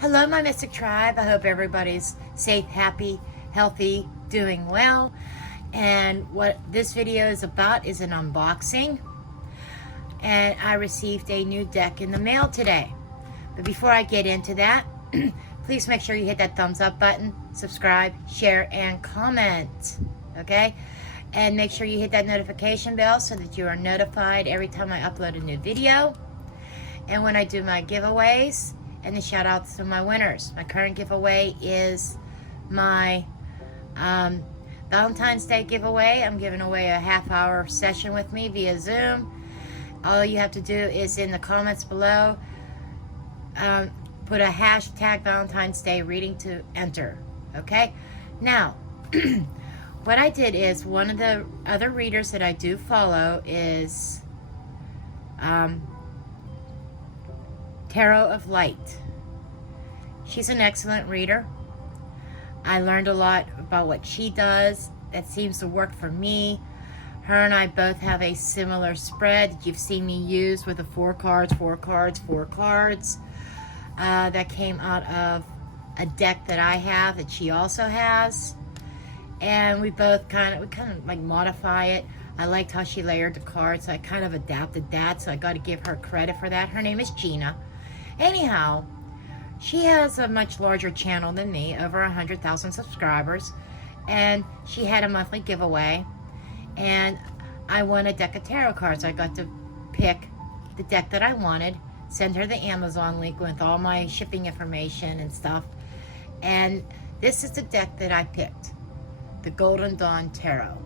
Hello, my Mystic Tribe. I hope everybody's safe, happy, healthy, doing well. And what this video is about is an unboxing. And I received a new deck in the mail today. But before I get into that, please make sure you hit that thumbs up button, subscribe, share, and comment. Okay? And make sure you hit that notification bell so that you are notified every time I upload a new video. And when I do my giveaways, and the shout outs to my winners. My current giveaway is my Valentine's Day giveaway. I'm giving away a half-hour session with me via Zoom. All you have to do is in the comments below, put a hashtag Valentine's Day reading to enter. Okay? Now, what I did is one of the other readers that I do follow is Tarot of Light. She's an excellent reader. I learned a lot about what she does that seems to work for me. Her and I both have a similar spread that you've seen me use with the 4 cards that came out of a deck that I have that she also has. And we both kind of like modify it. I liked how she layered the cards, so I kind of adapted that, so I got to give her credit for that. Her name is Gina. Anyhow, she has a much larger channel than me, over 100,000 subscribers, and she had a monthly giveaway, and I won a deck of tarot cards. I got to pick the deck that I wanted, send her the Amazon link with all my shipping information and stuff, and this is the deck that I picked, the Golden Dawn Tarot.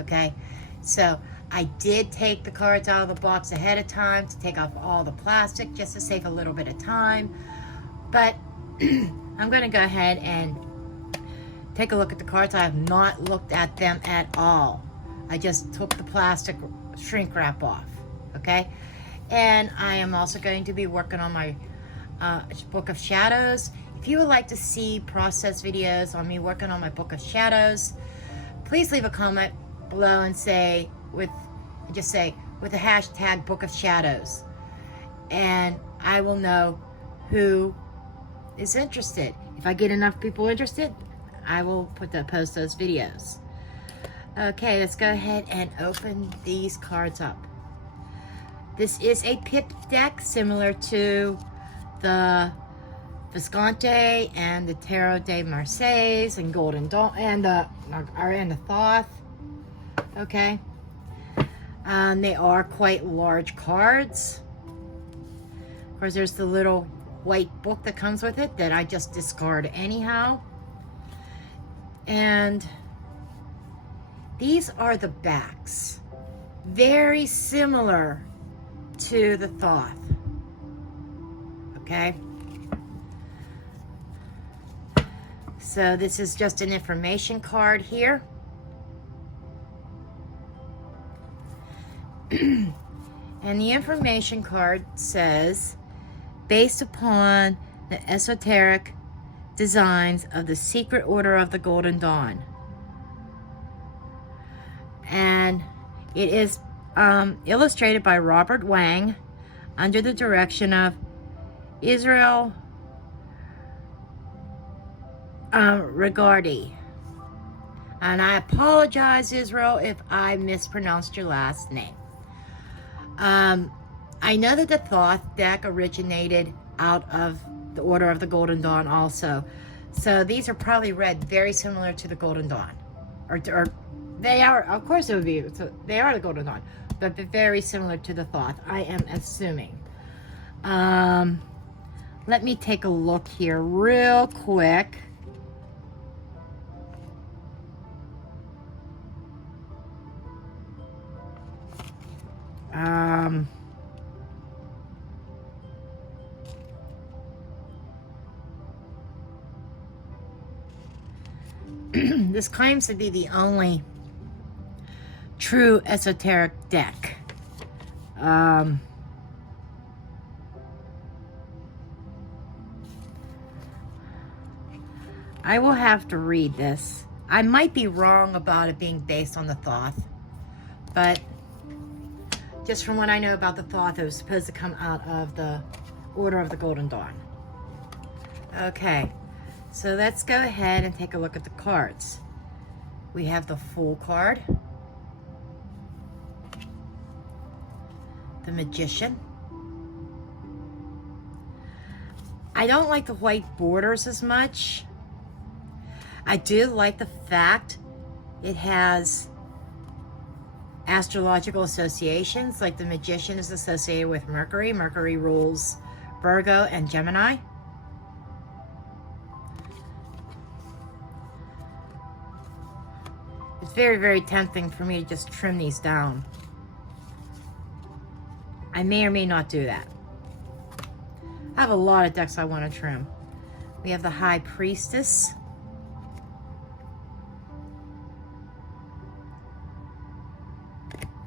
Okay, so I did take the cards out of the box ahead of time to take off all the plastic just to save a little bit of time. But I'm going to go ahead and take a look at the cards. I have not looked at them at all. I just took the plastic shrink wrap off. Okay? And I am also going to be working on my Book of Shadows. If you would like to see process videos on me working on my Book of Shadows, please leave a comment below and say with the hashtag Book of Shadows, and I will know who is interested. If I get enough people interested, I will post those videos. Okay, let's go ahead and open these cards up. This is a pip deck similar to the Visconti and the Tarot de Marseilles and Golden Dawn and the Thoth. Okay, they are quite large cards. Of course, there's the little white book that comes with it that I just discard anyhow. And these are the backs, very similar to the Thoth. Okay, so this is just an information card here. And the information card says, based upon the esoteric designs of the Secret Order of the Golden Dawn. And it is illustrated by Robert Wang under the direction of Israel Regardi. And I apologize, Israel, if I mispronounced your last name. I know that the Thoth deck originated out of the Order of the Golden Dawn also. So these are probably read very similar to the Golden Dawn. Or they are, of course it would be, so they are the Golden Dawn, but very similar to the Thoth, I am assuming. Let me take a look here real quick. This claims to be the only true esoteric deck. I will have to read this. I might be wrong about it being based on the Thoth, but just from what I know about the Thoth, it was supposed to come out of the Order of the Golden Dawn. Okay, so let's go ahead and take a look at the cards. We have the Fool card, the Magician. I don't like the white borders as much. I do like the fact it has astrological associations, like the Magician is associated with Mercury. Mercury rules Virgo and Gemini. It's very, very tempting for me to just trim these down. I may or may not do that. I have a lot of decks I want to trim. We have the High Priestess.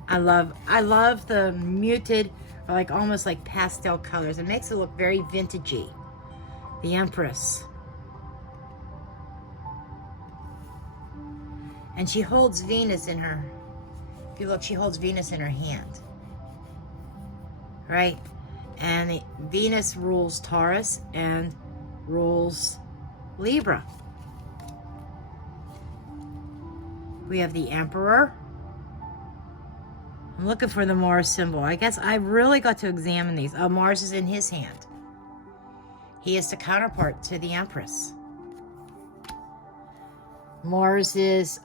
I love the muted, or like almost like pastel colors. It makes it look very vintagey. The Empress. And she holds Venus in her, if you look, she holds Venus in her hand. Right? And Venus rules Taurus and rules Libra. We have the Emperor. I'm looking for the Mars symbol. I guess I really got to examine these. Oh, Mars is in his hand. He is the counterpart to the Empress. Mars is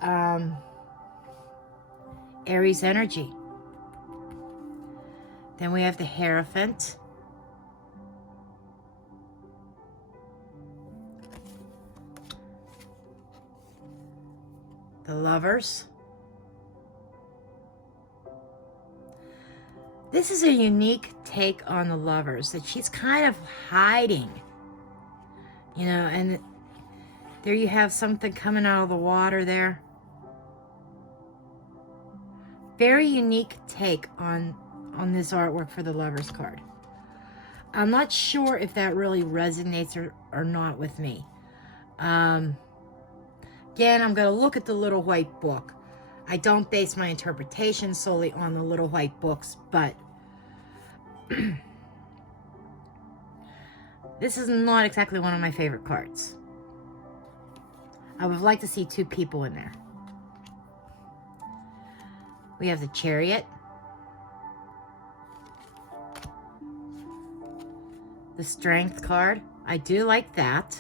Aries energy. Then we have the Hierophant. The Lovers. This is a unique take on the Lovers, that she's kind of hiding, you know, and there you have something coming out of the water there. Very unique take on this artwork for the Lovers card. I'm not sure if that really resonates or not with me. Again, I'm going to look at the Little White Book. I don't base my interpretation solely on the Little White Books, but this is not exactly one of my favorite cards. I would like to see two people in there. We have the Chariot. The Strength card. I do like that.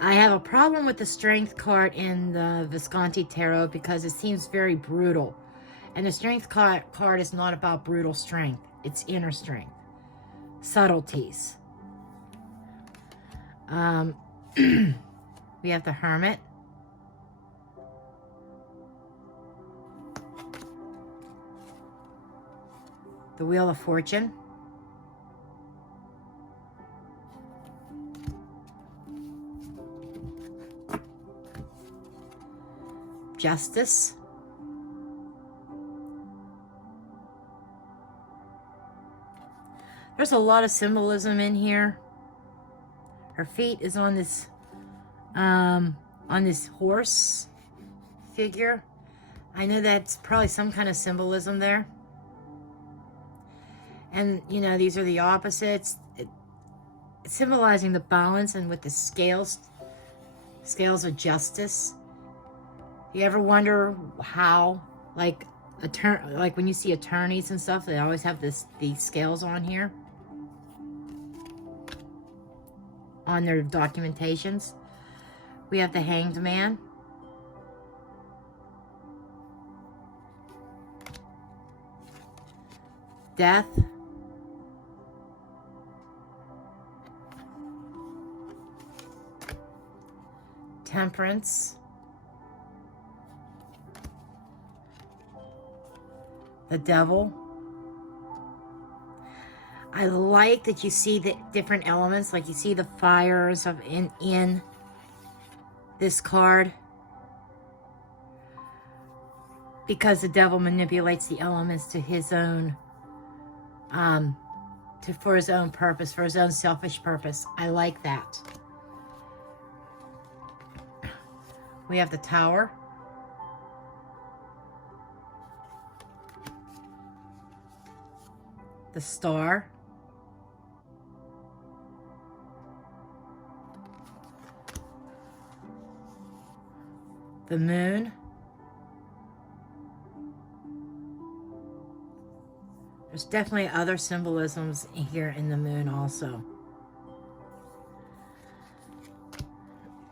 I have a problem with the Strength card in the Visconti Tarot because it seems very brutal. And the Strength card is not about brutal strength. It's inner strength. Subtleties. We have the Hermit. The Wheel of Fortune. Justice. There's a lot of symbolism in here. Her feet is on this horse figure. I know that's probably some kind of symbolism there. And, you know, these are the opposites. It's symbolizing the balance, and with the scales of justice. You ever wonder how, like when you see attorneys and stuff, they always have these scales on here on their documentations? We have the Hanged Man. Death. Temperance. The Devil. I like that you see the different elements, like you see the fires of in this card, because the devil manipulates the elements to his own for his own purpose, for his own selfish purpose. I like that. We have the Tower. The Star. the moon. There's definitely other symbolisms here in the moon also.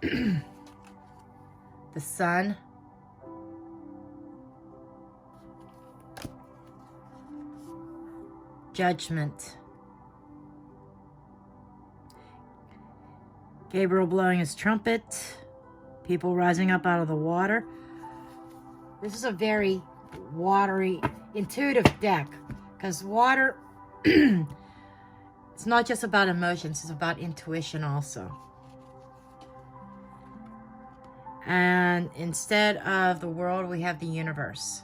The sun. Judgment. Gabriel blowing his trumpet. People rising up out of the water. This is a very watery, intuitive deck. Because water, it's not just about emotions, it's about intuition also. And instead of the world, we have the universe.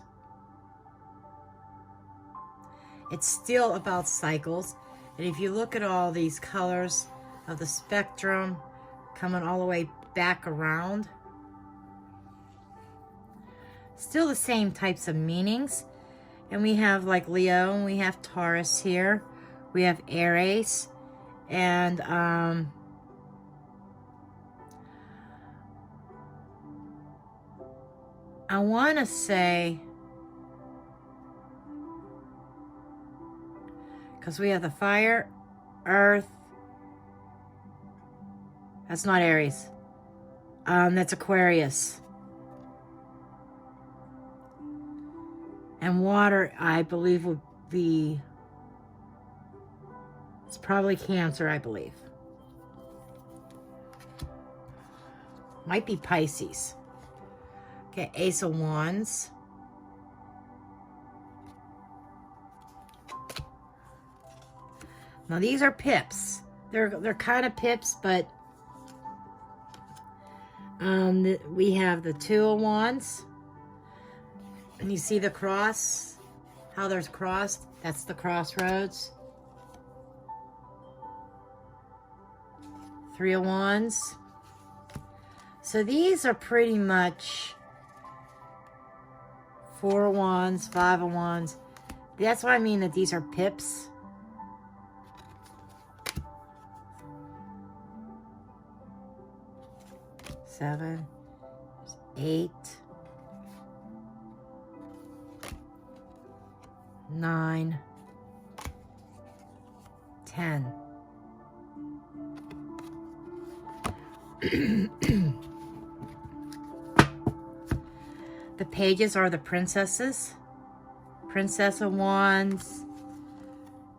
It's still about cycles. And if you look at all these colors of the spectrum coming all the way back around, still the same types of meanings. And we have like Leo, and we have Taurus here. We have Aries. And I want to say, because we have the fire, earth. That's not Aries. That's Aquarius. And water, I believe, would be, it's probably Cancer, I believe. Might be Pisces. Okay, Ace of Wands. Now these are pips. They're kind of pips, but we have the Two of Wands. And you see the cross, how there's crossed? That's the crossroads. Three of Wands. So these are pretty much Four of Wands, Five of Wands. That's what I mean that these are pips. Seven, 8, 9, 10. The pages are the princesses. Princess of Wands.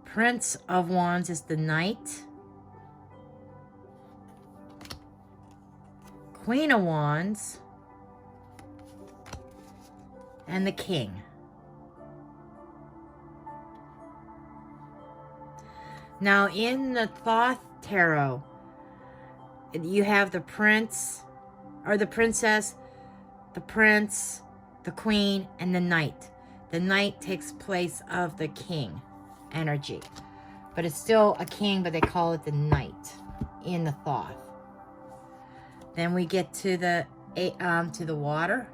Prince of Wands is the Knight. Queen of Wands. And the King. Now in the Thoth Tarot, you have the prince, or the princess, the prince, the queen, and the knight. The knight takes place of the king energy. But it's still a king, but they call it the knight in the Thoth. Then we get to the water.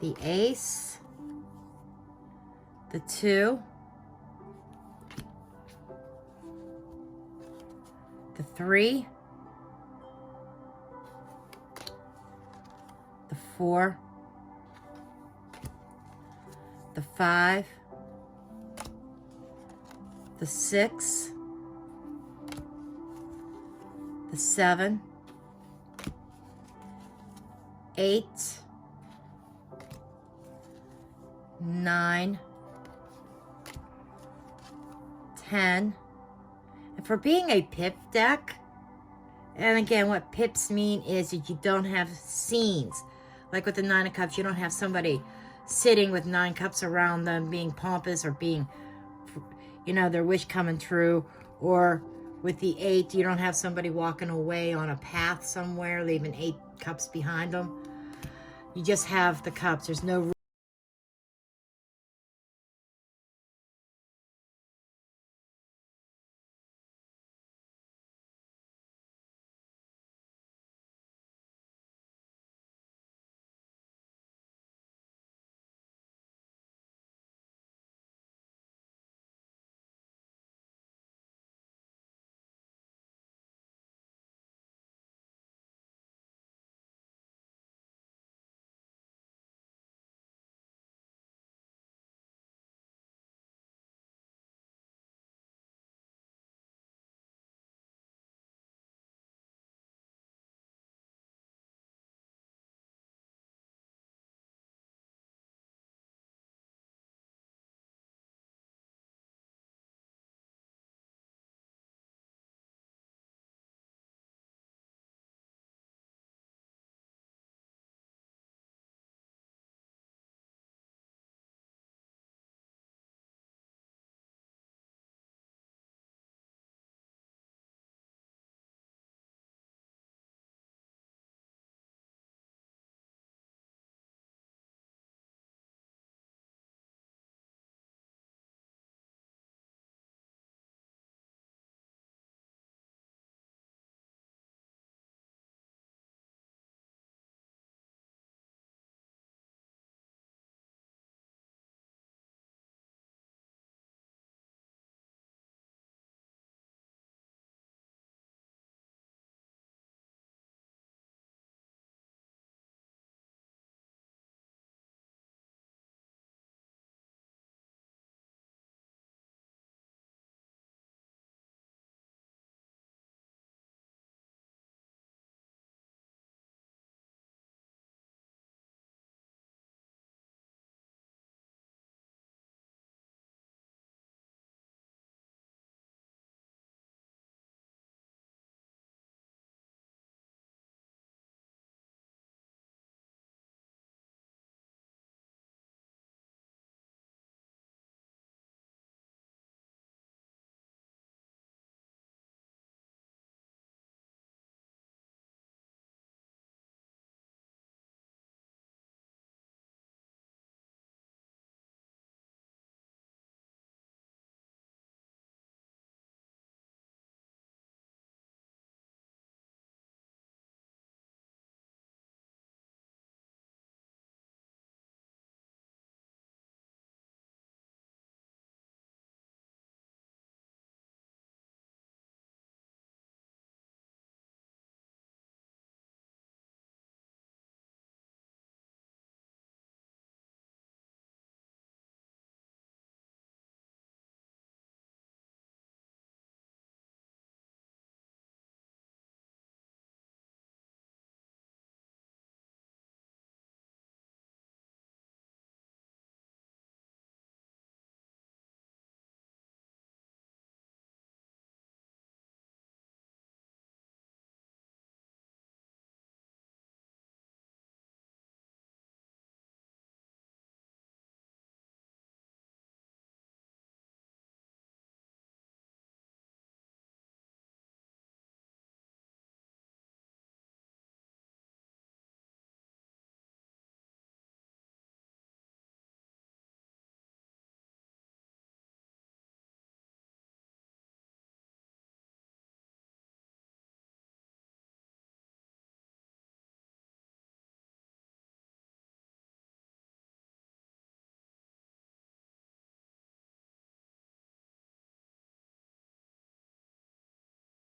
The ace. The 2. The 3. The 4. The 5. The 6. The 7. 8. 9. 10. And for being a pip deck, and again, what pips mean is that you don't have scenes. Like with the 9 of Cups, you don't have somebody sitting with 9 cups around them being pompous or being, their wish coming true. Or with the 8, you don't have somebody walking away on a path somewhere, leaving 8 cups behind them. You just have the cups. There's no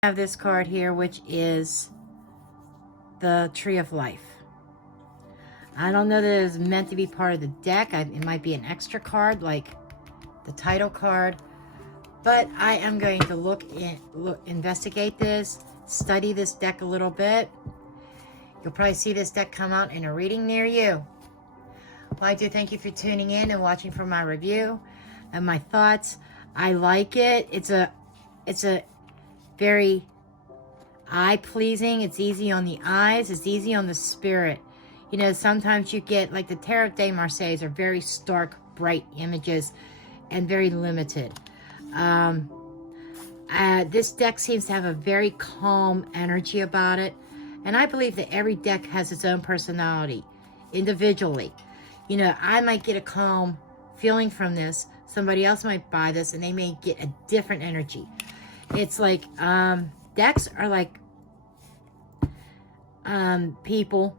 I have this card here, which is the Tree of Life. I don't know that it's meant to be part of the deck. It might be an extra card, like the title card. But I am going to investigate this, study this deck a little bit. You'll probably see this deck come out in a reading near you. Well, I do thank you for tuning in and watching for my review and my thoughts. I like it. It's a very eye-pleasing. It's easy on the eyes. It's easy on the spirit. You know, sometimes you get, like the Tarot de Marseilles are very stark, bright images and very limited. This deck seems to have a very calm energy about it. And I believe that every deck has its own personality, individually. You know, I might get a calm feeling from this. Somebody else might buy this and they may get a different energy. It's like, decks are like people.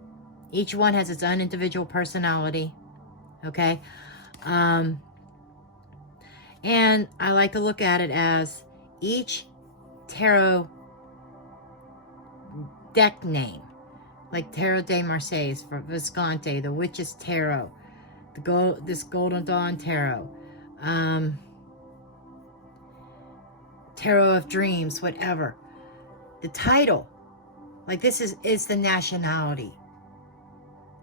Each one has its own individual personality. Okay? And I like to look at it as each tarot deck name, like Tarot de Marseilles for Visconti, the Witch's Tarot, this Golden Dawn Tarot, Tarot of Dreams, whatever. The title, like this is the nationality.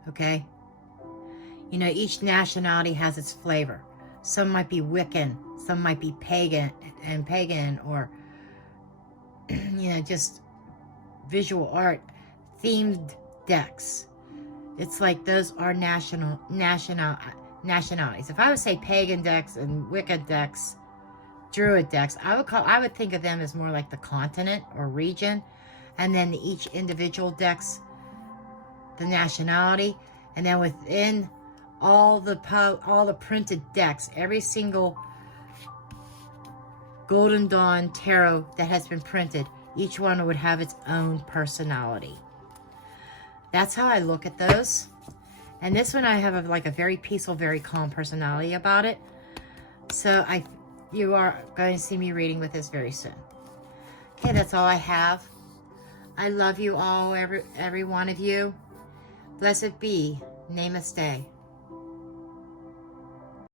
Okay? You know, each nationality has its flavor. Some might be Wiccan, some might be pagan, or, you know, just visual art themed decks. It's like those are nationalities. If I would say pagan decks and Wicca decks, Druid decks, I would think of them as more like the continent or region, and then each individual decks, the nationality, and then within all the printed decks, every single Golden Dawn Tarot that has been printed, each one would have its own personality. That's how I look at those. And this one I have like a very peaceful, very calm personality about it. So you are going to see me reading with this very soon. Okay, that's all I have. I love you all, every one of you. Blessed be. Namaste.